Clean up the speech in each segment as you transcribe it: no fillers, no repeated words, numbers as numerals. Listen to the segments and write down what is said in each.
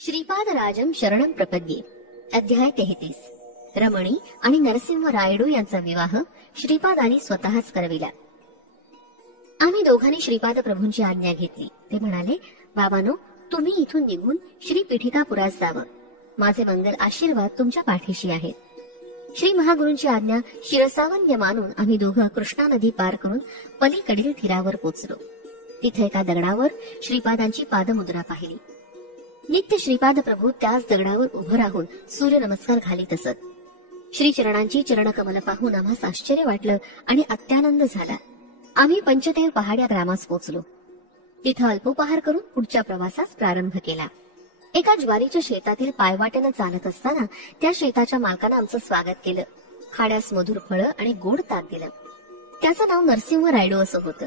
श्रीपादराजम शरणम प्रपद्ये. अध्याय 33. रमणी आणि नरसिंह रायडू यांचा विवाह श्रीपादांनी स्वतःच करविला. आम्ही दोघांनी श्रीपाद प्रभूंची आज्ञा घेतली. ते म्हणाले, बाबांनो, तुम्ही इथून निघून श्री पीठिकापुरास जावं. माझे मंगल आशीर्वाद तुमच्या पाठीशी आहेत. श्री महागुरूंची आज्ञा शिरसावन्य मानून आम्ही दोघं कृष्णा नदी पार करून पलीकडील तीरावर पोचलो. तिथे एका दगडावर श्रीपादांची पादमुद्रा पाहिली. नित्य श्रीपाद प्रभू त्याच दगडावर उभं राहून सूर्य नमस्कार घालीत असत. श्रीचरणांची चरणकमल पाहून आम्हास आश्चर्य वाटलं आणि अत्यानंद झाला. आम्ही पंचदेव पहाड या ग्रामास पोचलो. तिथं अल्पोपहार करून पुढच्या प्रवासास प्रारंभ केला. एका ज्वारीच्या शेतातील पायवाटेनं चालत असताना त्या शेताच्या मालकानं आमचं स्वागत केलं. खाण्यास मधुर फळं आणि गोड ताक दिलं. त्याचं नाव नरसिंह रायडू असं होतं.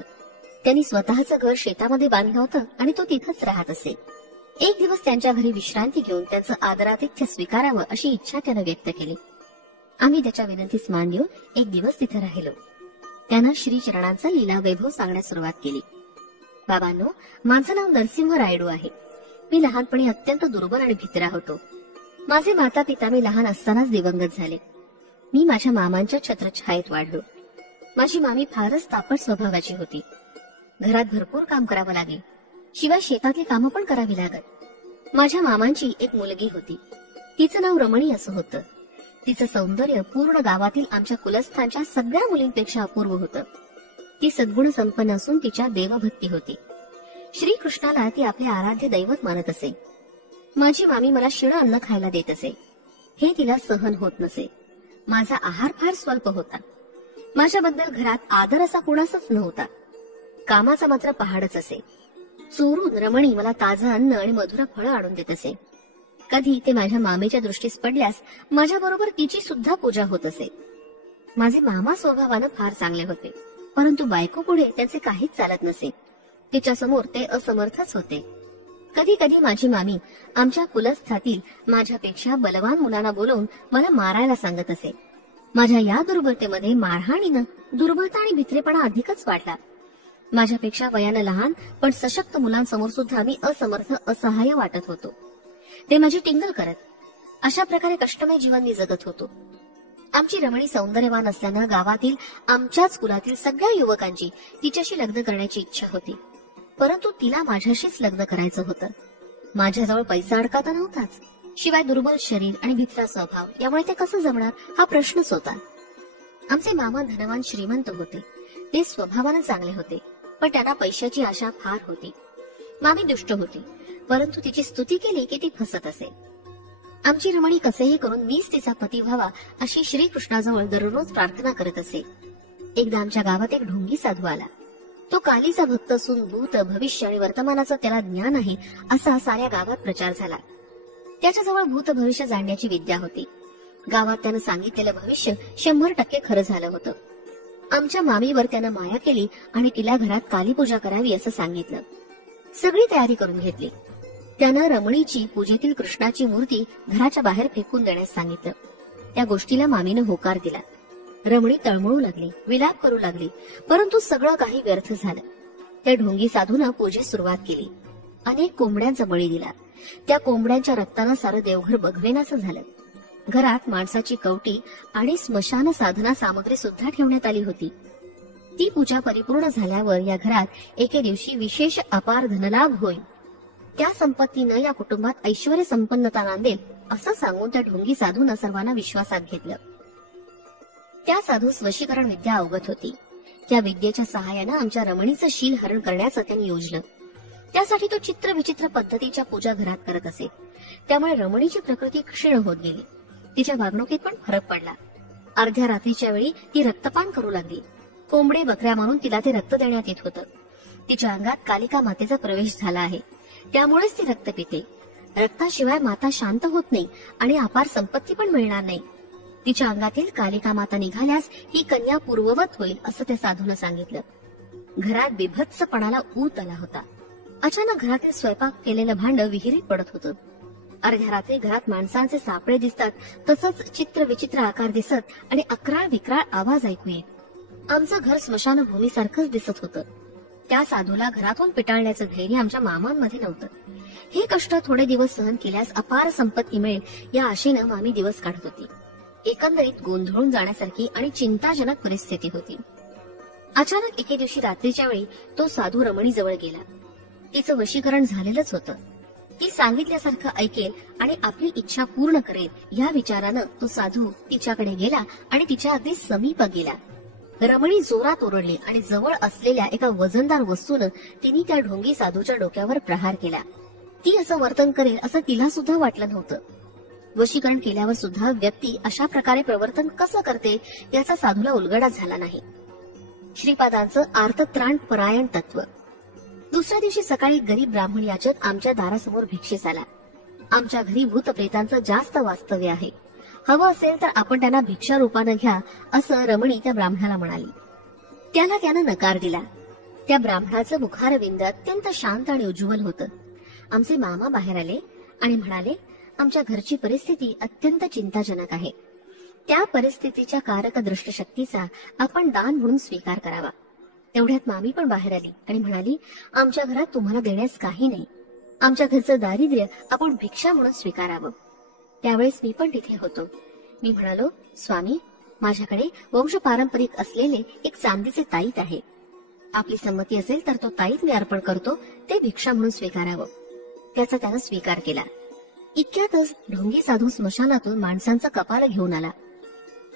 त्यांनी स्वतःचं घर शेतामध्ये बांधलं होतं आणि तो तिथंच राहत असे. एक दिवस त्यांच्या घरी विश्रांती घेऊन त्यांचं आदरातिथ्य स्वीकारावं अशी इच्छा त्यानं व्यक्त केली. आम्ही त्याच्या विनंतीस मान देऊन एक दिवस तिथे राहिलो. त्यानं श्रीचरणांचा लीला वैभव सांगण्यास सुरुवात केली. बाबांनो, माझं नाव नरसिंह रायडू आहे. मी लहानपणी अत्यंत दुर्बल आणि भित्रा होतो. माझे माता पिता मी लहान असतानाच दिवंगत झाले. मी माझ्या मामांच्या छत्रछायेत वाढलो. माझी मामी फारच तापट स्वभावाची होती. घरात भरपूर काम करावं लागे, शिवाय शेतातली कामं पण करावी लागत. माझ्या मामांची एक मुलगी होती. तिचं नाव रमणी असं होतं. तिचं सौंदर्य पूर्ण गावातील आमच्या कुलस्थांच्या सगळ्या मुलींपेक्षा अपूर्व होतं. ती सद्गुण संपन्न असून तिच्या देवभक्ती होती. श्रीकृष्णाला ती आपले आराध्य दैवत मानत असे. माझी मामी मला शिळं अन्न खायला देत असे. हे तिला सहन होत नसे. माझा आहार फार स्वल्प होता. माझ्याबद्दल घरात आदर असा कोणाचाच नव्हता. कामाचा मात्र पहाडच असे. चोरून रमणी मला ताजं अन्न आणि मधुर फळं आणून देत असे. कधी ते माझ्या मामेच्या दृष्टीस पडल्यास माझ्याबरोबर तिची सुद्धा पूजा होत असे. माझे मामा स्वभावानं फार चांगले होते, परंतु बायको पुढे त्यांचे काहीच चालत नसे. तिच्या समोर ते असमर्थच होते. कधी कधी माझी मामी आमच्या कुलस्थातील माझ्यापेक्षा बलवान मुलांना बोलवून मला मारायला सांगत असे. माझ्या या दुर्बलतेमध्ये मारहाणीनं दुर्बलता आणि भित्रेपणा अधिकच वाढला. माझ्यापेक्षा वयानं लहान पण सशक्त मुलांसमोर सुद्धा मी असमर्थ असहाय्य वाटत होतो. ते माझी टिंगल करत. अशा प्रकारे कष्टमय जीवन मी जगत होतो. आमची रमणी सौंदर्यवान असल्यानं गावातील आमच्याच कुलातील सगळ्या युवकांची तिच्याशी लग्न करण्याची इच्छा होती. परंतु तिला माझ्याशीच लग्न करायचं होतं. माझ्याजवळ पैसा अडका तर नव्हताच, शिवाय दुर्बल शरीर आणि भित्रा स्वभाव, यामुळे ते कसं जमणार हा प्रश्नच होता. आमचे मामा धनवान श्रीमंत होते. ते स्वभावानं चांगले होते, पण त्यांना पैशाची आशा फार होती. मामी दुष्ट होती, परंतु तिची स्तुती केली की ती फसत असे. आमची रमणी कसेही करून मीच तिचा पती व्हावा अशी श्रीकृष्णाजवळ दररोज प्रार्थना करत असे. एकदा आमच्या गावात एक ढोंगी साधू आला. तो कालीचा भक्त असून भूत भविष्य आणि वर्तमानाचं त्याला ज्ञान आहे असा साऱ्या गावात प्रचार झाला. त्याच्याजवळ भूत भविष्य जाणण्याची विद्या होती. गावात त्यानं सांगितलेलं भविष्य 100% खरं झालं होतं. आमच्या मामीवर त्यानं माया केली आणि तिला घरात कालीपूजा करावी असं सांगितलं. सगळी तयारी करून घेतली. त्यानं रमणीची पूजेतील कृष्णाची मूर्ती घराच्या बाहेर फेकून देण्यास सांगितलं. त्या गोष्टीला मामीनं होकार दिला. रमणी तळमळू लागली, विलाप करू लागली, परंतु सगळं काही व्यर्थ झालं. त्या ढोंगी साधूनं पूजेस सुरुवात केली. अनेक कोंबड्यांचा बळी दिला. त्या कोंबड्यांच्या रक्तानं सारं देवघर बघवेनाचं झालं. घरात माणसाची कवटी आणि स्मशान साधना सामग्री सुद्धा ठेवण्यात आली होती. ती पूजा परिपूर्ण झाल्यावर या घरात एके दिवशी विशेष अपार धनलाभ होईल. त्या संपत्तीनं या कुटुंबात ऐश्वर्य संपन्नता नांदेल असं सांगून त्या ढोंगी साधूनं सर्वांना विश्वासात घेतलं. त्या साधूस वशीकरण विद्या अवगत होती. त्या विद्येच्या सहाय्यानं आमच्या रमणीचं शील हरण करण्याचं त्यांनी योजलं. त्यासाठी तो चित्र विचित्र पद्धतीच्या पूजा घरात करत असे. त्यामुळे रमणीची प्रकृती क्षीण होत गेली. तिच्या वागणुकीत पण फरक पडला. अर्ध्या रात्रीच्या वेळी ती रक्तपान करू लागली. कोंबडे बकऱ्या म्हणून तिला ते रक्त देण्यात येत होतं. तिच्या अंगात कालिका मातेचा प्रवेश झाला आहे, त्यामुळेच ती रक्त पिते. रक्ताशिवाय माता शांत होत नाही आणि अपार संपत्ती पण मिळणार नाही. तिच्या अंगातील कालिका माता निघाल्यास ही कन्या पूर्ववत होईल असं त्या साधूनं सांगितलं. घरात बिभत्सपणाला ऊत आला होता. अचानक घरातील स्वयंपाक केलेलं भांड विहिरीत पडत होतं. अर्ध्या रात्री घरात माणसांचे सापळे दिसतात, तसंच चित्र विचित्र आकार दिसत आणि अक्राळ विक्राळ आवाज ऐकू येत. आमचं घर स्मशानभूमीसारखंच दिसत होतं. त्या साधूला घरातून पिटाळण्याचं धैर्य आमच्या मामांमध्ये नव्हतं. हे कष्ट थोडे दिवस सहन केल्यास अपार संपत्ती मिळेल या आशेनं मामी दिवस काढत होती. एकंदरीत गोंधळून जाण्यासारखी आणि चिंताजनक परिस्थिती होती. अचानक एके दिवशी रात्रीच्या वेळी तो साधू रमणीजवळ गेला. तिचं वशीकरण झालेलंच होतं. ती सांगितल्यासारखं ऐकेल आणि आपली इच्छा पूर्ण करेल या विचारानं तो साधू तिच्याकडे गेला आणि तिच्या अगदी समीप गेला. रमणी जोरात ओरडली आणि जवळ असलेल्या एका वजनदार वस्तूनं तिने त्या ढोंगी साधूच्या डोक्यावर प्रहार केला. ती असं वर्तन करेल असं तिला सुद्धा वाटलं नव्हतं. वशीकरण केल्यावर सुद्धा व्यक्ती अशा प्रकारे प्रवर्तन कसं करते याचा साधूला उलगडा झाला नाही. श्रीपादांचं आर्तत्राण परायण तत्व. दुसऱ्या दिवशी सकाळी गरीब ब्राह्मण याचक आमच्या दारासमोर भिक्षेस आला. आमच्या घरी भूतप्रेतांचं जास्त वास्तव्य आहे. हवं असेल तर आपण त्यांना भिक्षा रूपानं घ्या असं रमणी त्या ब्राह्मणाला म्हणाली. त्याला त्यानं नकार दिला. त्या ब्राह्मणाचं मुखारविंद अत्यंत शांत आणि उज्ज्वल होतं. आमचे मामा बाहेर आले आणि म्हणाले, आमच्या घरची परिस्थिती अत्यंत चिंताजनक आहे. त्या परिस्थितीच्या कारक दृष्ट शक्तीचा आपण दान म्हणून स्वीकार करावा. तेवढ्यात मामी पण बाहेर आली आणि म्हणाली, आमच्या घरात तुम्हाला देण्यास काही नाही. आमच्या घरचं दारिद्र्य आपण भिक्षा म्हणून स्वीकारावं. त्यावेळेस मी पण तिथे होतो. मी म्हणालो, स्वामी, माझ्याकडे वंश पारंपरिक असलेले एक चांदीचे ताईत आहे. आपली संमती असेल तर तो ताईत मी अर्पण करतो. ते भिक्षा म्हणून स्वीकारावं. त्याचा त्यानं स्वीकार केला. इतक्यातच ढोंगी साधू स्मशानातून माणसांचा कपाल घेऊन आला.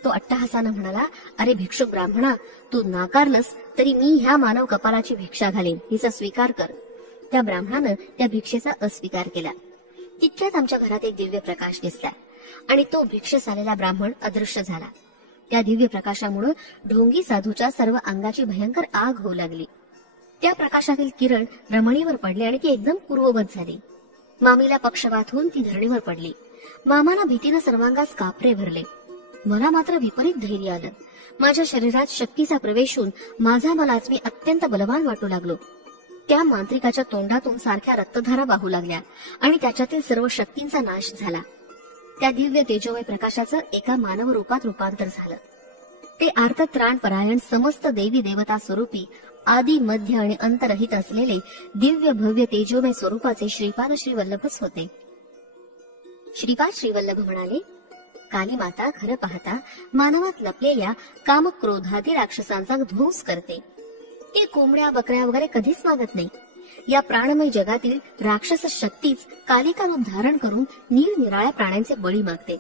तो अट्टहासानं म्हणाला, अरे भिक्षुक ब्राह्मणा, तू नाकारलंस तरी मी ह्या मानव कपालाची भिक्षा घालेन, हिचा स्वीकार कर. त्या ब्राह्मणानं त्या भिक्षेचा अस्वीकार केला. तितक्यात आमच्या घरात एक दिव्य प्रकाश दिसला आणि तो भिक्षेस आलेला ब्राह्मण अदृश्य झाला. त्या दिव्य प्रकाशामुळे ढोंगी साधूच्या सर्व अंगाची भयंकर आग होऊ लागली. त्या प्रकाशातील किरण रमणीवर पडले आणि ती एकदम पूर्ववत झाली. मामीला पक्षवात होऊन ती धरणीवर पडली. मामाला भीतीनं सर्वांगास कापरे भरले. मला मात्र विपरीत धैर्य आलं. माझ्या शरीरात शक्तीचा प्रवेश होऊन माझा मलाच मी अत्यंत बलवान वाटू लागलो. त्या मांत्रिकाच्या तोंडातून सारख्या रक्तधारा वाहू लागल्या आणि त्याच्यातील सर्व शक्तींचा नाश झाला. त्या दिव्य तेजोमय प्रकाशाचं एका मानव रूपात रूपांतर झालं. ते आर्तत्राण परायण समस्त देवी देवता स्वरूपी आदि मध्य आणि अंतरहित असलेले दिव्य भव्य तेजोमय स्वरूपाचे श्रीपाद श्रीवल्लभच होते. श्रीपाद श्रीवल्लभ म्हणाले, काली माता खरं पाहता मानवात लपलेल्या कामक्रोधादी राक्षसांचा ध्वंस करते. ती कोंबड्या बकऱ्या वगैरे कधीच मागत नाही. या प्राणमय जगातील राक्षस शक्तीच कालिका रूप धारण करून निरनिराळ्या प्राण्यांचे बळी मागते.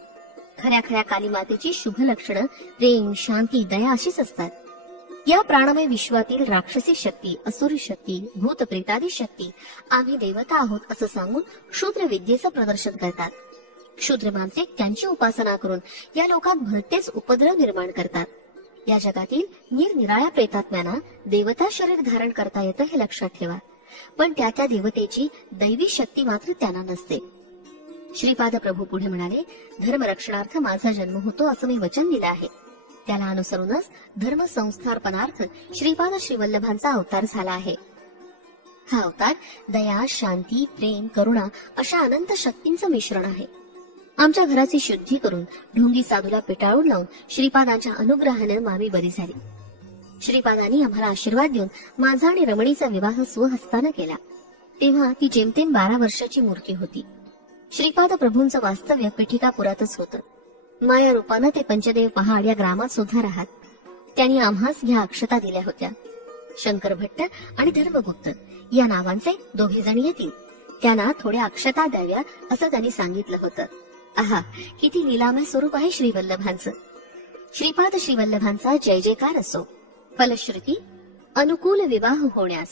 खऱ्या खऱ्या काली मातेची शुभ लक्षणं प्रेम, शांती, दया अशीच असतात. या प्राणमय विश्वातील राक्षसी शक्ती, असुरी शक्ती, भूतप्रेतादी शक्ती आम्ही देवता आहोत असं सांगून शूद्र विद्येचं प्रदर्शन करतात. शूद्र मांत्रिक त्यांची उपासना करून या लोकात भलतेच उपद्रव निर्माण करतात. या जगातील निरनिराळ्या प्रेतात्म्यांना देवता शरीर धारण करता येतं हे लक्षात ठेवा, पण त्या त्या देवतेची दैवी शक्ती मात्र त्यांना नसते. श्रीपाद प्रभू पुढे म्हणाले, धर्मरक्षणार्थ माझा जन्म होतो असं मी वचन दिलं आहे. त्याला अनुसरूनच धर्म संस्थापनार्थ श्रीपाद श्रीवल्लभांचा अवतार झाला आहे. हा अवतार दया, शांती, प्रेम, करुणा अशा अनंत शक्तींचं मिश्रण आहे. आमच्या घराची शुद्धी करून ढोंगी साधूला पिटाळून लावून श्रीपादांच्या अनुग्रहाने मामी बरी झाली. श्रीपादांनी आम्हाला आशीर्वाद देऊन माझा आणि रमणीचा विवाह स्वहस्तानं केला. तेव्हा ती जेमतेम 12 वर्षाची मूर्ती होती. श्रीपाद प्रभूंचं वास्तव्य पिठिकापुरातच होतं. माया रूपानं ते पंचदेव पहाड या ग्रामात सुद्धा राहत. त्यांनी आम्हास ह्या अक्षता दिल्या होत्या. शंकर भट्ट आणि धर्मगुप्त या नावांचे 2 जण येतील. त्यांना थोड्या अक्षता द्याव्या असं त्यांनी सांगितलं होतं. आहा, किती लीलामय स्वरूप आहे श्रीवल्लभांचं. श्रीपाद श्रीवल्लभांचा जय जयकार असो. फलश्रुती अनुकूल विवाह होण्यास